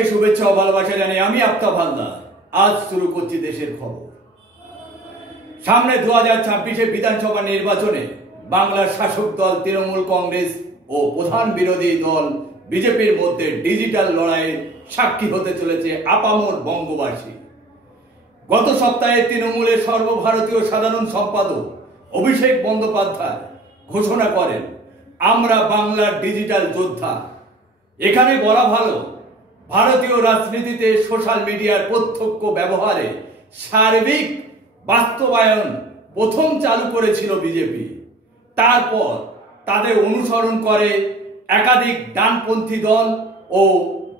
সবাইকে শুভেচ্ছা ও ভালোবাসা জানিয়ে আমি আফতাব হালদার আজ শুরু করছি দেশের খবর। সামনে 2026 বিধানসভা নির্বাচনে বাংলার শাসক দল তৃণমূল কংগ্রেস ও প্রধান বিরোধী দল বিজেপির মধ্যে ডিজিটাল লড়াইয়ের সাক্ষী হতে চলেছে আপামর বঙ্গবাসী। গত সপ্তাহে তৃণমূলের সর্বভারতীয় সাধারণ সম্পাদক অভিষেক বন্দ্যোপাধ্যায় ঘোষণা করেন, আমরা বাংলার ডিজিটাল যোদ্ধা। এখানে বলা ভালো, ভারতীয় রাজনীতিতে সোশ্যাল মিডিয়ার প্রত্যক্ষ ব্যবহারে সার্বিক বাস্তবায়ন প্রথম চালু করেছিল বিজেপি। তারপর তাদের অনুসরণ করে একাধিক ডানপন্থী দল ও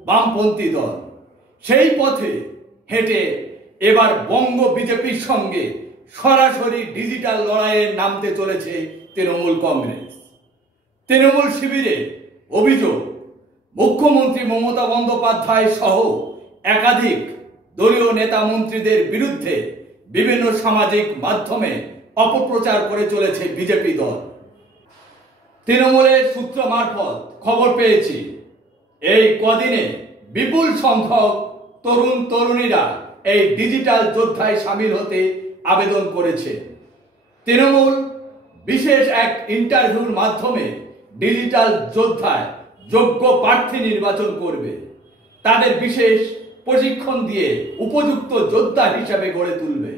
বামপন্থী দল। সেই পথে হেঁটে এবার বঙ্গ বিজেপির সঙ্গে সরাসরি ডিজিটাল লড়াইয়ে নামতে চলেছে তৃণমূল কংগ্রেস। তৃণমূল শিবিরে অভিযোগ, মুখ্যমন্ত্রী মমতা বন্দ্যোপাধ্যায় সহ একাধিক দলীয় নেতা মন্ত্রীদের বিরুদ্ধে বিভিন্ন সামাজিক মাধ্যমে অপপ্রচার করে চলেছে বিজেপি দল। তৃণমূলের সূত্র মারফত খবর পেয়েছি, এই কদিনে বিপুল সংখ্যক তরুণ তরুণীরা এই ডিজিটাল যোদ্ধায় সামিল হতে আবেদন করেছে। তৃণমূল বিশেষ এক ইন্টারভিউর মাধ্যমে ডিজিটাল যোদ্ধায় যোগ্য প্রার্থী নির্বাচন করবে। তাদের বিশেষ প্রশিক্ষণ দিয়ে উপযুক্ত যোদ্ধা হিসাবে গড়ে তুলবে।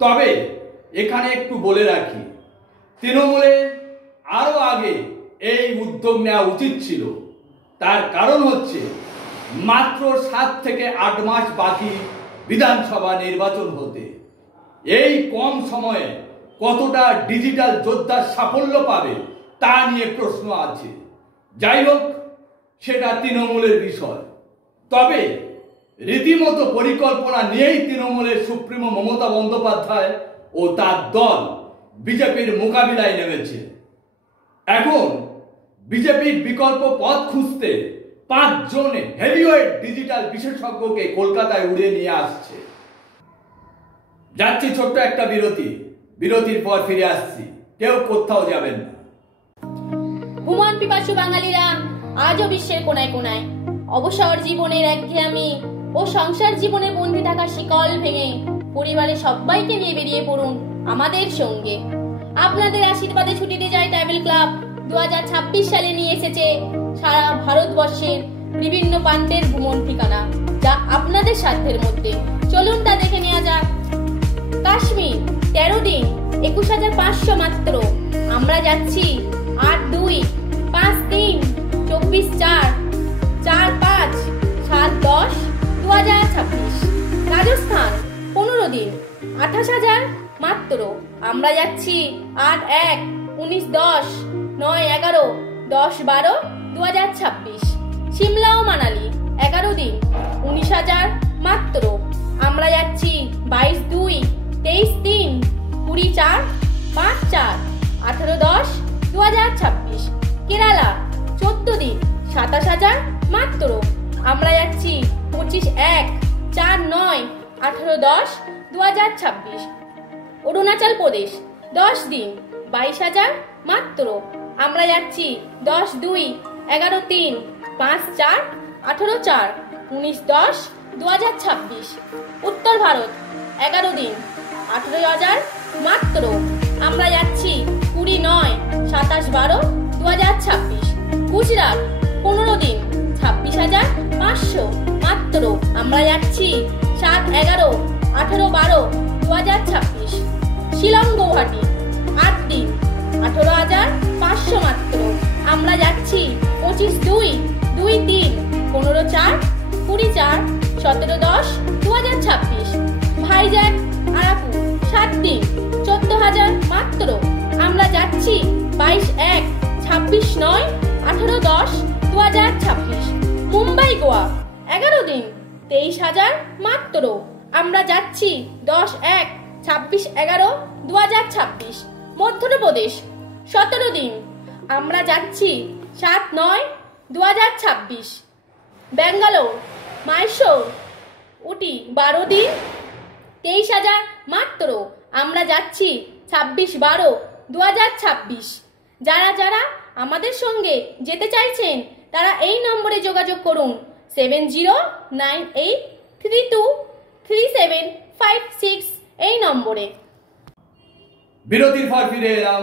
তবে এখানে একটু বলে রাখি, তৃণমূলে আরো আগে এই উদ্যোগ নেওয়া উচিত ছিল। তার কারণ হচ্ছে, মাত্র 7 থেকে 8 মাস বাকি বিধানসভা নির্বাচন হতে। এই কম সময়ে কতটা ডিজিটাল যোদ্ধার সাফল্য পাবে তা নিয়ে প্রশ্ন আছে। যাই হোক, সেটা তৃণমূলের বিষয়। তবে রীতিমতো পরিকল্পনা নিয়েই তৃণমূলের সুপ্রিমো মমতা বন্দ্যোপাধ্যায় ও তার দল বিজেপির মোকাবিলায় নেমেছে। এখন বিজেপির বিকল্প পথ খুঁজতে 5 জন হেভিওয়েট ডিজিটাল বিশেষজ্ঞকে কলকাতায় উড়ে নিয়ে আসছে। যাচ্ছি ছোট্ট একটা বিরতির পর ফিরে আসছি, কেউ কোথাও যাবেন না। ভ্রমণ পিপাসু বাঙালিরা আজও বিশ্বের কোনায় কোনায় অবসর জীবনের একঘেয়েমি ও সংসার জীবনে বন্দী থাকা শিকল ভেঙে পরিবারের সবাইকে নিয়ে বেরিয়ে পড়ুন আমাদের সঙ্গে। আপনাদের আশীর্বাদে ছুটিতে যায় ট্রাভেল ক্লাব 2026 সালে নিয়ে এসেছে সারা ভারতবর্ষের বিভিন্ন প্রান্তের ভ্রমণ ঠিকানা, যা আপনাদের সাধ্যের মধ্যে। চলুন তা দেখে নেওয়া যাক। কাশ্মীর 13 দিন 21,500 মাত্র। আমরা যাচ্ছি 8-2, 5-3, 24-4, 4-5, 7-10, 2026। রাজস্থান 15 দিন 28,000 মাত্র। আমরা যাচ্ছি 8-1, 19-10, 9-11, 10-12, 2026। সিমলা ও মানালি 11 দিন 19,000 মাত্র। আমরা যাচ্ছি 22-2, 23-3, 20-4, 5-4, 18-10, 2026। কেরালা 14 দিন 27,000 মাত্র। আমরা যাচ্ছি 25-1, 4-9, 18-10, 2026। অরুণাচল প্রদেশ 10 দিন 22,000 মাত্র। আমরা যাচ্ছি 10-2, 11-3, 5-4, 18-4, 19-10, 2026। উত্তর ভারত 11 দিন 18,000 মাত্র। আমরা যাচ্ছি 20-9, 27-12, 2026। গুজরাট 15 দিন 26,500 মাত্র। আমরা যাচ্ছি 7-11, 18-12, 2026। শিলং গৌহাটি 8 দিন 18,500 মাত্র। আমরা যাচ্ছি 25-2, 23, 15-4, 24, 17-10, 2026। ভাইজ্যাক আরাকু 7 দিন 14,000 মাত্র। আমরা যাচ্ছি 22-1, 26-9, 18-10, 2026। মুম্বাই গোয়া 11 দিন 23,000 মাত্র। আমরা যাচ্ছি 10-1, 26-11, 2026। মধ্যপ্রদেশ 17 দিন। আমরা যাচ্ছি 7-9, 2026। ব্যাঙ্গালোর মাইসোর উটি 12 দিন 23,000 মাত্র। আমরা যাচ্ছি 26-12, 2026। যারা আমাদের সঙ্গে যেতে চাইছেন তারা এই নম্বরে যোগাযোগ করুন 7098323756 এই নম্বরে। বিরতির পর ফিরে এলাম।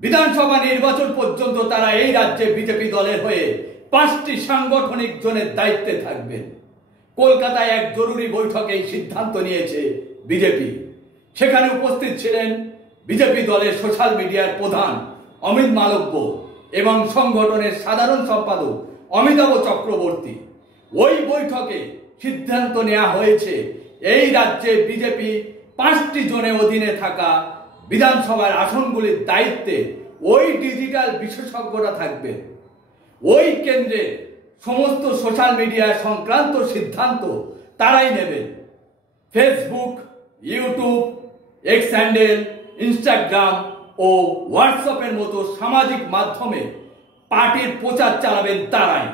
বিধানসভা নির্বাচন পর্যন্ত তারা এই রাজ্যে বিজেপি দলের হয়ে 5টি সাংগঠনিক জোনের দায়িত্বে থাকবেন। কলকাতায় এক জরুরি বৈঠকে এই সিদ্ধান্ত নিয়েছে বিজেপি। সেখানে উপস্থিত ছিলেন বিজেপি দলের সোশ্যাল মিডিয়ার প্রধান অমিত মালব্য এবং সংগঠনের সাধারণ সম্পাদক অমিতাভ চক্রবর্তী। ওই বৈঠকে সিদ্ধান্ত নেওয়া হয়েছে এই রাজ্যে বিজেপি 5টি জোনের অধীনে থাকা বিধানসভার আসনগুলির দায়িত্বে ওই ডিজিটাল বিশেষজ্ঞরা থাকবে। ওই কেন্দ্রে সমস্ত সোশ্যাল মিডিয়া সংক্রান্ত সিদ্ধান্ত তারাই নেবেন। Facebook, YouTube, X handle, Instagram ও হোয়াটসঅ্যাপের মতো সামাজিক মাধ্যমে পার্টির প্রচার চালাবেন তারাই।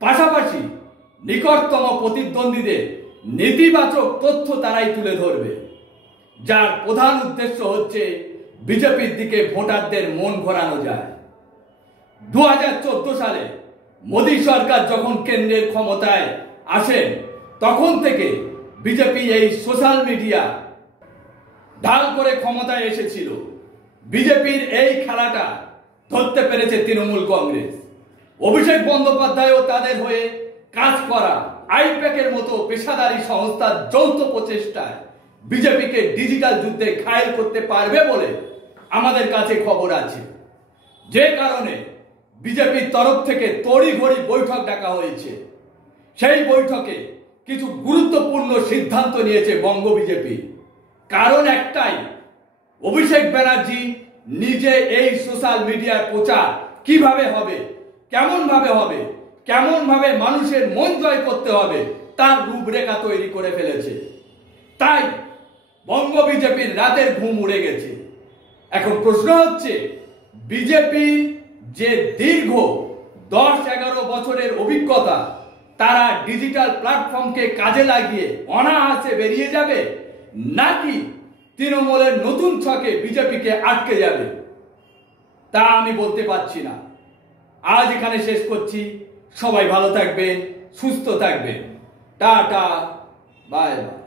পাশাপাশি নিকটতম প্রতিদ্বন্দ্বীদের নেতিবাচক তথ্য তারাই তুলে ধরবে, যার প্রধান উদ্দেশ্য হচ্ছে বিজেপির দিকে ভোটারদের মন ঘোরানো যায়। 2014 সালে মোদী সরকার যখন কেন্দ্রের ক্ষমতায় আসেন তখন থেকে বিজেপি এই সোশ্যাল মিডিয়া ঢাল করে ক্ষমতায় এসেছিল। বিজেপির এই খেলাটা ধরতে পেরেছে তৃণমূল কংগ্রেস। অভিষেক বন্দ্যোপাধ্যায়ও তাদের হয়ে কাজ করা আইপ্যাকের মতো পেশাদারী সংস্থার যৌথ প্রচেষ্টায় বিজেপিকে ডিজিটাল যুদ্ধে ঘায়েল করতে পারবে বলে আমাদের কাছে খবর আছে। যে কারণে বিজেপির তরফ থেকে তড়িঘড়ি বৈঠক ডাকা হয়েছে। সেই বৈঠকে কিছু গুরুত্বপূর্ণ সিদ্ধান্ত নিয়েছে বঙ্গ বিজেপি। কারণ একটাই, অভিষেক ব্যানার্জি নিজে এই সোশ্যাল মিডিয়ার প্রচার কিভাবে হবে, কেমন ভাবে মানুষের মন জয় করতে হবে তার রূপরেখা তৈরি করে ফেলেছে। তাই বঙ্গ বিজেপির রাতের ঘুম উড়ে গেছে। এখন প্রশ্ন হচ্ছে, বিজেপি যে দীর্ঘ 10-11 বছরের অভিজ্ঞতা, তারা ডিজিটাল প্ল্যাটফর্মকে কাজে লাগিয়ে অনায়াসে বেরিয়ে যাবে, নাকি তৃণমূলের নতুন ছকে বিজেপিকে আটকে যাবে, তা আমি বলতে পারছি না। আজ এখানে শেষ করছি। সবাই ভালো থাকবেন, সুস্থ থাকবেন। Tata, bye bye.